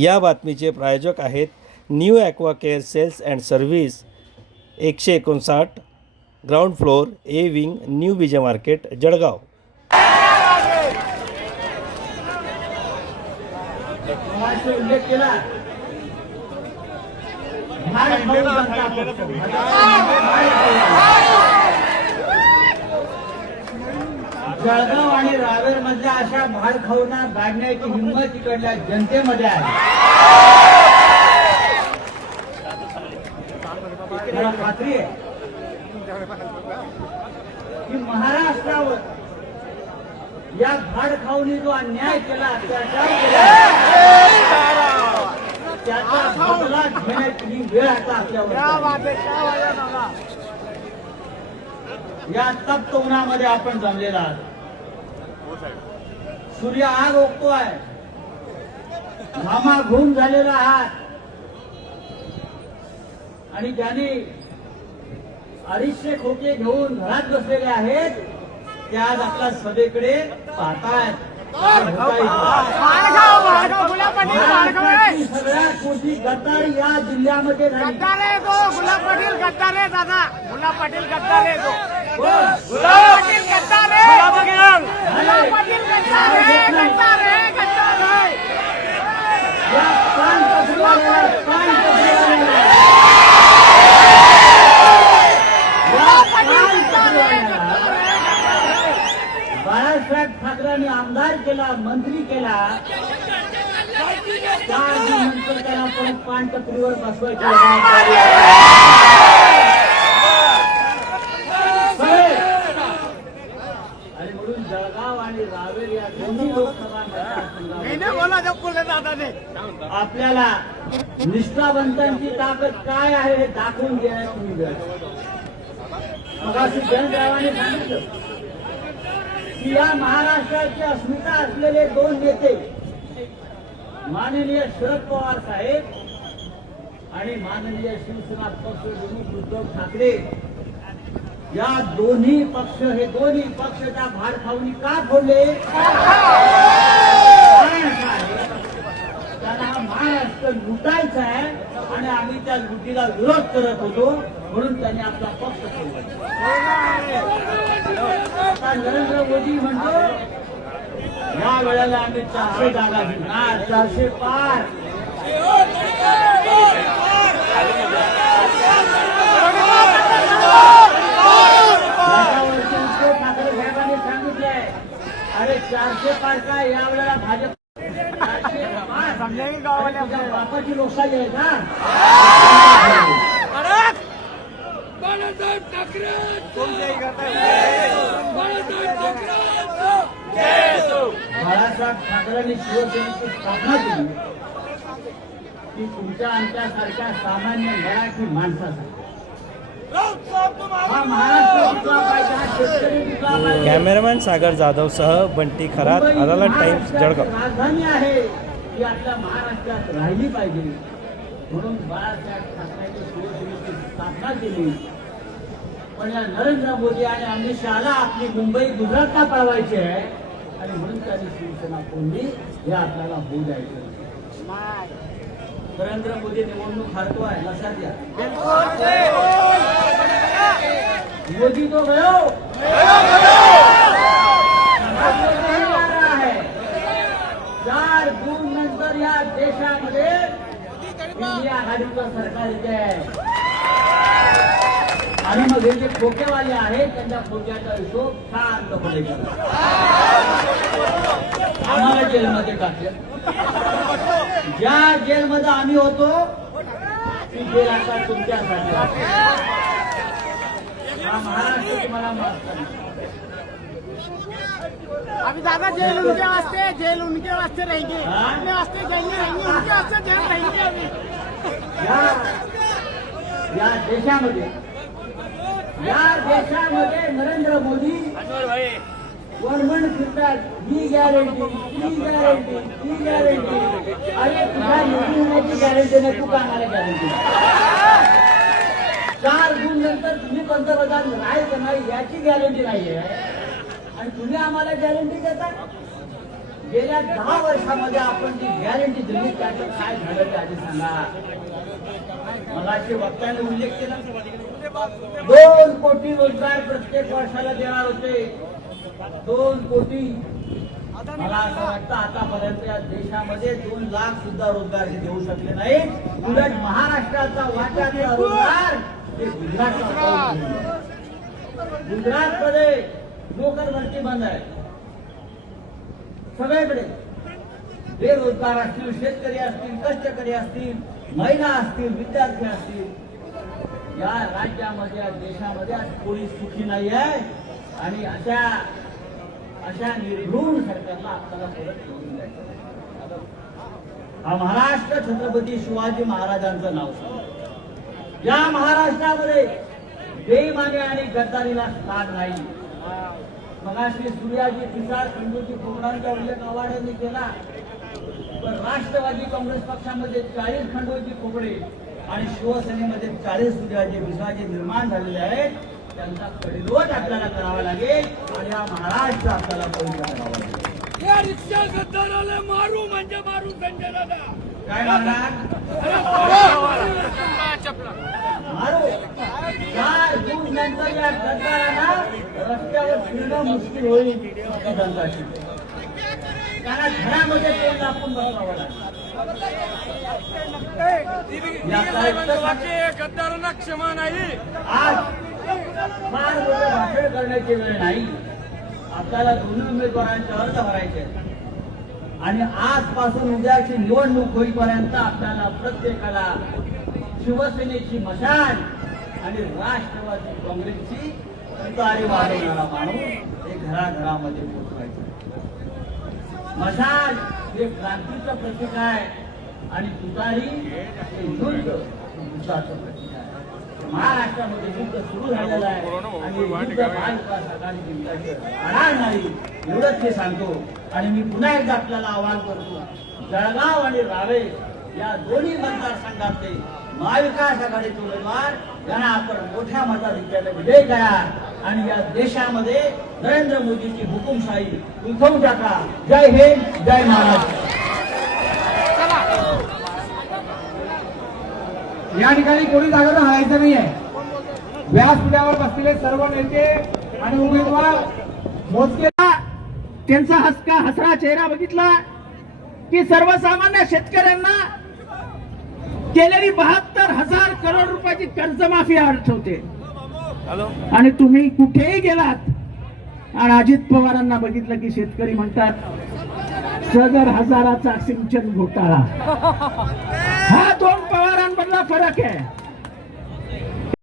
या बातमीचे प्रायोजक आहेत new aqua care sales and service 159 ground floor A wing new Vijay market Jalgaon. उल्लेख केला जळगाव आणि रावेर मधल्या अशा भाड खाऊना गाडण्याची हिंमत इकडल्या जनतेमध्ये आहे. मला खात्री आहे की महाराष्ट्रावर या भाड खाऊनी जो अन्याय केला, अत्याचार केला, त्याचा बदला घेण्याची ही वेळ आता आपल्यावर. या तप्त उन्हामध्ये आपण जमलेला आहात. सूर्य आग ओकतोय, घामाघूम झालेला आहात आणि ज्यांनी 250 खोके घेऊन घरात बसलेले आहेत ते आज आपल्या सभेकडे पाहतायत. सगळ्यात मोठी गद्दार या जिल्ह्यामध्ये झाली. गद्दार आहे तो गुलाब पाटील, गद्दार आहे दादा. गुलाब पाटील गद्दार आहे तो. गुलाब पाटील गद्दार आहे. गुलाब पाटील गद्दार आहे, गद्दार आहे, गद्दार आहे. या कान पसरवलेला, कान पसरवलेला, बाळासाहेब ठाकरेंनी आमदार केला, मंत्री केला. 4 दिवसानंतर त्याला परत पानटपरीवर बसवायची जबाबदारी आणि म्हणून जळगाव आणि रावेर या दोन्ही लोकसभा मतदारसंघात आपल्याला निष्ठावंतांची ताकद काय आहे हे दाखवून देण्याची वेळ. मगाशी जनदेवाने सांगितलं की या महाराष्ट्राची अस्मिता असलेले 2 नेते माननीय शरद पवार साहेब आणि माननीय शिवसेना पक्ष प्रमुख उद्धव ठाकरे या दोन्ही पक्ष त्या भाड खाऊनी का फोडले? त्यांना हा महाराष्ट्र लुटायचा आहे आणि आम्ही त्या लुटीला विरोध करत होतो म्हणून त्यांनी आपला पक्ष सोडला. आता नरेंद्र मोदी म्हणतो या वेळेला आम्ही 400 जागा घेणार, 400 पार. उद्धव ठाकरे साहेबांनी सांगितलंय अरे 400 पार काय, या वेळेला भाजप 400 पार बापाची लोकशाही आहे का? बाळासाहेब ठाकरे बाळासाहेब ठाकरेंनी शिवसेनेची स्थापना केली की तुमच्या आमच्यासारख्या सामान्य मराठी माणसासाठी हा महाराष्ट्र टिकला पाहिजे, हा शेतकरी टिकला पाहिजे. कॅमेरामॅन सागर जाधवसह बंटी खरात, आदाला टाइम्स जळगाव. राजधानी आहे ती आपल्या महाराष्ट्रात राहिली पाहिजे म्हणून बाळासाहेब ठाकरेंनी शिवसेनेची स्थापना केली. पण या नरेंद्र मोदी आणि अमित शहाला आपली मुंबई गुजरातला पळवायची आहे आणि म्हणून त्यांनी शिवसेना फोडली. हे आपल्याला होऊ द्यायचं. नरेंद्र मोदी निवडणूक हरतोय, लक्षात घ्या. मोदी तो गयो है. 4 जून नंतर या देशामध्ये इंडिया आघाडीचं सरकार येते आहे आणि मग हे जे खोकेवाले आहेत त्यांच्या खोक्याचा हिशोब शांतपणे करा. आम्हाला जेलमध्ये टाकलं. ज्या जेलमध्ये आम्ही होतो ती जेल आता तुमच्यासाठी आहे. हा महाराष्ट्र तुम्हाला माफ करा. अभी दादा जेल उनके वास्ते रहेंगे, अपने वास्ते जेल नहीं रहेंगे, उनके वास्ते जेल रहेंगे. अभी या देशामध्ये नरेंद्र मोदी वणवण फिरतात. ही गॅरंटी, ही गॅरंटी, ही गॅरंटी. अरे तुझ्या निवडून होण्याची गॅरंटी नाही, तू काय मला गॅरंटी? 4 जून नंतर तुम्ही पंतप्रधान राहायचं नाही याची गॅरंटी नाहीये आणि तुम्ही आम्हाला गॅरंटी देता. गेल्या 10 वर्षामध्ये आपण जी गॅरंटी दिली त्याचं काय झालं ते आधी सांगा. मगाशी वक्त्याने उल्लेख केला 2 कोटी रोजगार प्रत्येक वर्षाला देणार होते. 2 कोटी. मला असं वाटतं आतापर्यंत या देशामध्ये 2 लाख सुद्धा रोजगार हे देऊ शकले नाही. उलट महाराष्ट्राचा वाट्याचा रोजगार हे गुजरातमध्ये नोकर भरती बंद आहे. सगळीकडे बेरोजगार असतील, शेतकरी असतील, कष्टकरी असतील, महिला असतील, विद्यार्थी असतील, या राज्यामध्ये या देशामध्ये आज कोणी सुखी नाही आहे. आणि अशा निर्घृण सरकारला आपल्याला परत निवडून द्यायचं. हा महाराष्ट्र छत्रपती शिवाजी महाराजांचं नाव सांग. या महाराष्ट्रामध्ये बेईमानी आणि गद्दारीला स्थान नाही. मगाशी सूर्याजी पिसाळ खंडूजी खोबरांचा उल्लेख आव्हाडांनी केला. पण राष्ट्रवादी काँग्रेस पक्षामध्ये 40 खंडोजी खोबरे आणि शिवसेनेमध्ये 40 सूर्याजी पिसाळजी निर्माण झालेले आहेत. त्यांचा कडिलोट आपल्याला करावा लागेल आणि हा महाराष्ट्र आपल्याला पवित्र करावा लागेल. या रिक्षा गद्दाराला मारू म्हणजे मारू संजय दादा. काय मारणार? मारू. 4 जून नंतर या गद्दारांना रस्त्यावर फिरणं मुश्किल होईल ही जनताची. त्यांना घरामध्ये कोण दाखवून बसवावं लागेल. गद्दारांना क्षमा नाही. आज फार मोठं भाषण करण्याची वेळ नाही. आपल्याला 2 उमेदवारांचे अर्ज भरायचे आहेत आणि आजपासून उद्याची निवडणूक होईपर्यंत आपल्याला प्रत्येकाला शिवसेनेची मशाल आणि राष्ट्रवादी काँग्रेसची तुतारी वाजवणारा माणूस हे घराघरामध्ये पोहोचवायचं. मशाल हे क्रांतीचं प्रतीक आहे आणि तुतारी हे युद्धाचं प्रतीक आहे. महाराष्ट्रामध्ये युद्ध सुरू झालेलं आहे आणि युद्ध महाविकास आघाडी जिंकण्याचं आढळ नाही एवढंच हे सांगतो. आणि मी पुन्हा एकदा आपल्याला आवाहन करतो, जळगाव आणि रावे या दोन्ही मतदारसंघातले महाविकास आघाडीचे उमेदवार यांना आपण मोठ्या मताधिक्याने विजय करा आणि या देशामध्ये नरेंद्र मोदीची हुकुमशाही उलथवून टाका. जय हिंद, जय महाराष्ट्र. या ठिकाणी कोणी जागा राहायचं नाहीये. व्यासपीठावर बसलेले सर्व नेते आणि उमेदवार मोजके. त्यांचा हसरा चेहरा बघितला की सर्वसामान्य शेतकऱ्यांना केलेली 72,000 करोड रुपयाची कर्जमाफी आठवते. आणि तुम्ही कुठेही गेलात आणि अजित पवारांना बघितलं की शेतकरी म्हणतात सदर हजाराचा सिंचन घोटाळा. हा 2 पवारांमधला फरक आहे.